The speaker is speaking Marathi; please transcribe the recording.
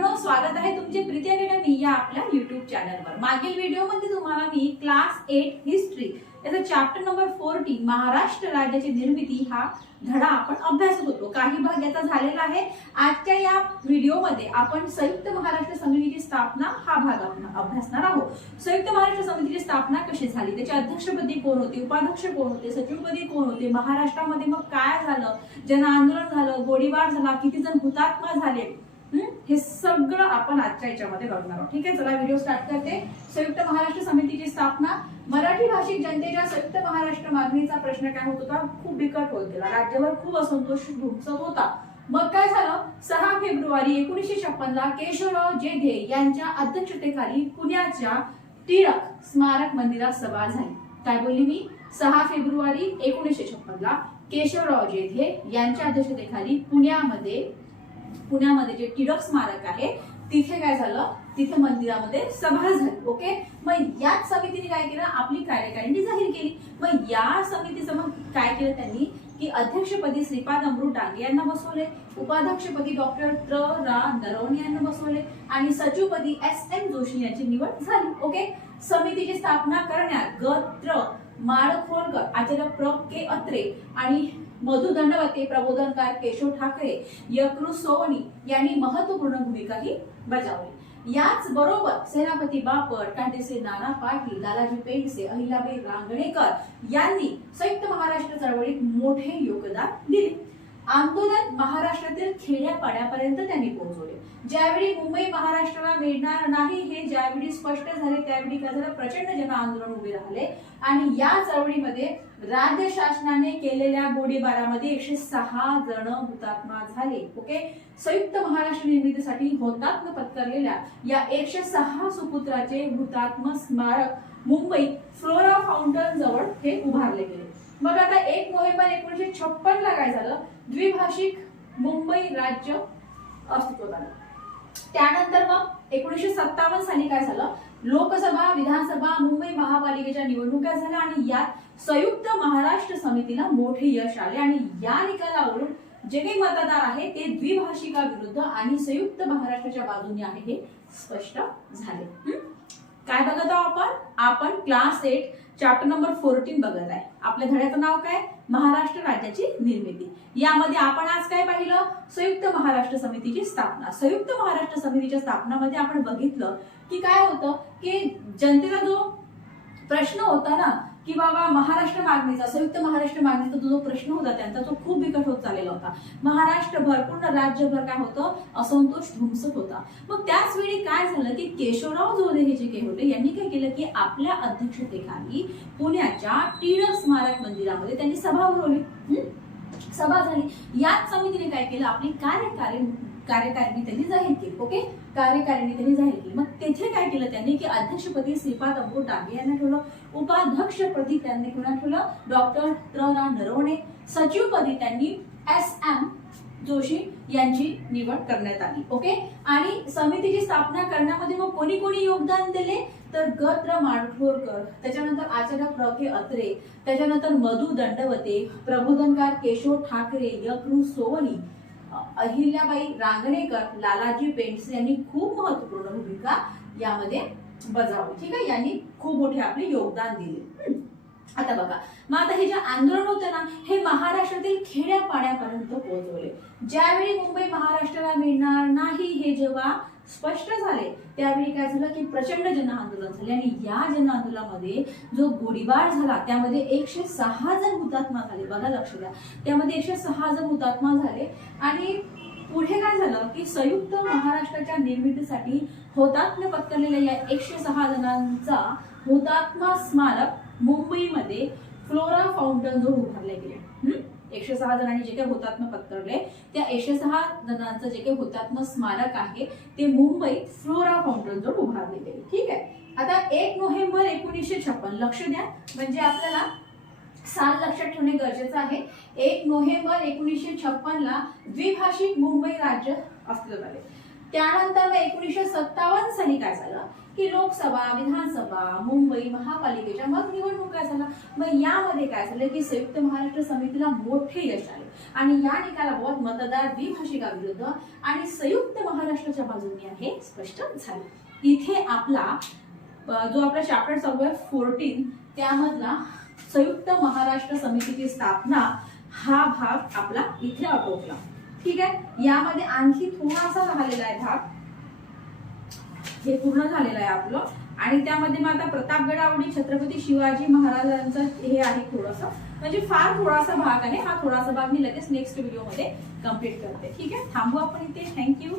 मित्रांनो, स्वागत आहे तुमचे प्रीती अकॅडमी या आपल्या YouTube चॅनलवर। मागील व्हिडिओमध्ये तुम्हाला मी क्लास 8 हिस्ट्री याचा चॅप्टर नंबर 14 महाराष्ट्र राज्याची निर्मिती हा धडा आपण अभ्यासत होतो। काही भाग याचा झालेला आहे। आजच्या या व्हिडिओमध्ये आपण संयुक्त महाराष्ट्र समितीची स्थापना हा भाग आपण अभ्यासणार आहोत। संयुक्त महाराष्ट्र समितीची स्थापना कशी झाली, त्याचे अध्यक्षपदी कोण होते, उपाध्यक्ष कोण होते, सचिवपदी कोण होते, महाराष्ट्रामध्ये मग काय झालं, जन आंदोलन झालं, गोळीबार झाला, किती जण हुतात्मा झाले, हे सगळं आपण आजच्या याच्यामध्ये बघणार आहोत। ठीक आहे, चला व्हिडिओ स्टार्ट करते। संयुक्त महाराष्ट्र समितीची स्थापना। मराठी भाषिक जनतेच्या संयुक्त महाराष्ट्र मागणीचा प्रश्न काय होत होता, खूप बिकट होत गेला। राज्यभर खूप असंतोष धुमसत होता। मग काय झालं, 6 फेब्रुवारी 1956 ला केशवराव जेधे यांच्या अध्यक्षतेखाली पुण्याच्या टिळक स्मारक मंदिरात सभा झाली। काय बोलली मी, 6 फेब्रुवारी 1956 ला केशवराव जेधे यांच्या अध्यक्षतेखाली पुण्यामध्ये जे टिळक स्मारक आहे तिथे काय झालं, तिथे मंदिरामध्ये सभा झाली। ओके, मग याच समितीने काय केलं, आपली कार्यकारिणी जाहीर केली। मग या समितीचं मग काय केलं त्यांनी की अध्यक्षपदी श्रीपाद अमृत डांगे यांना बसवले, उपाध्यक्षपदी डॉक्टर रा नरवणे यांना बसवले आणि सचिवपदी SM जोशी यांची निवड झाली। ओके, समितीची स्थापना करण्यात ग. माडखोलकर, आचार्य के. अत्रे आणि मधु दंडवते, प्रबोधनकार केशव ठाकरे, सोवनी यांनी महत्वपूर्ण भूमिकाही बजावली। याच बरोबर सेनापती बापट, कांटेसे नाना पाटील, दादाजी पेंडसे, अहिल्याबाई रांगणेकर यांनी संयुक्त महाराष्ट्र चळवळीत मोठे योगदान दिले। आंदोलन महाराष्ट्रातील खेड्यापाड्यापर्यंत त्यांनी पोहोचवले। ज्यावेळी मुंबई महाराष्ट्राला मिळणार नाही हे ज्यावेळी स्पष्ट झाले, त्यावेळी काय झालं, प्रचंड जन आंदोलन उभे राहिले आणि या चळवळीमध्ये राज्य शासनाने केलेल्या गोळीबारामध्ये 106 जण हुतात्मा झाले। ओके, संयुक्त महाराष्ट्र निर्मितीसाठी हुतात्मा पत्करलेल्या या 106 सुपुत्राचे हुतात्मा स्मारक मुंबईत फ्लोरा फाउंटन जवळ हे उभारले गेले। मग आता 1 नोव्हेंबर 1956 ला काय झालं, द्विभाषिक मुंबई राज्य अस्तित्वात आलं। त्यानंतर मग 1957 साली काय झालं, लोकसभा, विधानसभा, मुंबई महापालिकेच्या निवडणुका झाल्या आणि यात संयुक्त महाराष्ट्र समितीला मोठे यश आले आणि या निकालावरून जे काही मतदार आहे ते द्विभाषिका विरुद्ध आणि संयुक्त महाराष्ट्राच्या बाजूने आहे हे स्पष्ट झाले। काय बघत आहोत आपण क्लास 8 चॅप्टर नंबर 14 बघत आहे। आपल्या धड्याचं नाव काय, महाराष्ट्र राज्याची निर्मिती। यामध्ये आपण आज काय पाहिलं, संयुक्त महाराष्ट्र समितीची स्थापना। संयुक्त महाराष्ट्र समितीच्या स्थापनामध्ये आपण बघितलं की काय होतं की जनतेचा जो प्रश्न होता ना की बाबा महाराष्ट्र मागणीचा, संयुक्त महाराष्ट्र मागणीचा जो प्रश्न होता त्यांचा तो खूप बिकट होत चाललेला होता। महाराष्ट्रभर, पूर्ण राज्यभर काय होतं, असंतोष धुमसत होता। मग त्याच वेळी काय झालं की केशवराव जोधे हे जे काही होते यांनी काय केलं की आपल्या अध्यक्षतेखाली पुण्याच्या टिळक स्मारक मंदिरामध्ये त्यांनी सभा भरवली, सभा झाली। याच समितीने काय केलं, आपली कार्यकारिणी त्यांनी जाहीर केली। ओके, कार्यकारिणी त्यांनी जाहीर केली। मग तेथे काय केलं त्यांनी की अध्यक्षपदी श्रीपाद अमृत डांगे यांना ठेवलं, उपाध्यक्षपदी त्यांनी कोणा ठेवलं, डॉक्टर रा नरवणे, सचिवपदी त्यांनी SM जोशी यांची निवड करण्यात आली। ओके, आणि समितीची स्थापना करण्यामध्ये मग कोणी कोणी योगदान दिले तर ग. माडखोलकर, त्याच्यानंतर आचार्य के. अत्रे, त्याच्यानंतर मधु दंडवते, प्रबोधनकार केशव ठाकरे, सोवनी, अहिल्याबाई रांगणेकर, लालाजी पेंडसे यांनी खूप महत्वपूर्ण भूमिका यामध्ये बजावली। ठीक आहे, यांनी खूप मोठे आपले योगदान दिले। आता बघा, मग आता हे जे आंदोलन होतं ना हे महाराष्ट्रातील खेड्यापाड्यापर्यंत पोहोचवले। ज्यावेळी मुंबई महाराष्ट्राला मिळणार नाही हे जेव्हा स्पष्ट झाले त्यावेळी काय झालं की प्रचंड जन आंदोलन झाले आणि या जन आंदोलनामध्ये जो गोळीबार झाला त्यामध्ये 106 जण हुतात्मा झाले। बघा, लक्ष द्या, त्यामध्ये 106 जण हुतात्मा झाले आणि पुढे काय झालं की संयुक्त महाराष्ट्राच्या निर्मितीसाठी हुतात्मा पत्करलेल्या या 106 जणांचा हुतात्मा स्मारक मुंबईमध्ये फ्लोरा फाउंटन जवळ उभारले गेले। 106 जणांनी जे काही हुतात्मा पत्करले त्या 106 जणांचं जे काही हुतात्मा स्मारक आहे ते मुंबईत फ्लोरा फाउंटन जवळ उभारले गेले। ठीक आहे, आता 1 नोव्हेंबर 1956, लक्ष द्या म्हणजे आपल्याला साल लक्षात ठेवणे गरजेचं आहे। 1 नोव्हेंबर 1956 ला द्विभाषिक मुंबई राज्य अस्तित्वात आले। त्यानंतर 1957 साली काय झालं की लोकसभा, विधानसभा, मुंबई महापालिकेच्या मग निवडणुका झाल्या. मग यामध्ये काय झालं की संयुक्त महाराष्ट्र समितीला मोठे यश आले आणि या निकालाबाबत मतदार द्विभाषिका विरुद्ध आणि संयुक्त महाराष्ट्राच्या बाजूने आहे स्पष्ट झाले. इथे आपला जो आपला चॅप्टर चालू आहे 14 त्यामधला संयुक्त महाराष्ट्र समितीची स्थापना हा भाग आपला इथे आटोपला. ठीक आहे. यामध्ये आणखी थोडासा राहिलेला आहे भाग, हे पूर्ण झालेलं आहे आपलं. आणि त्यामध्ये मग आता प्रतापगडावरील छत्रपती शिवाजी महाराजांचं हे आहे थोडंसं, म्हणजे फार थोडासा भाग आहे. हा थोडासा भाग मी लगेच नेक्स्ट व्हिडिओ मध्ये कम्प्लीट करते. ठीक आहे. थांबू आपण इथे. थँक्यू.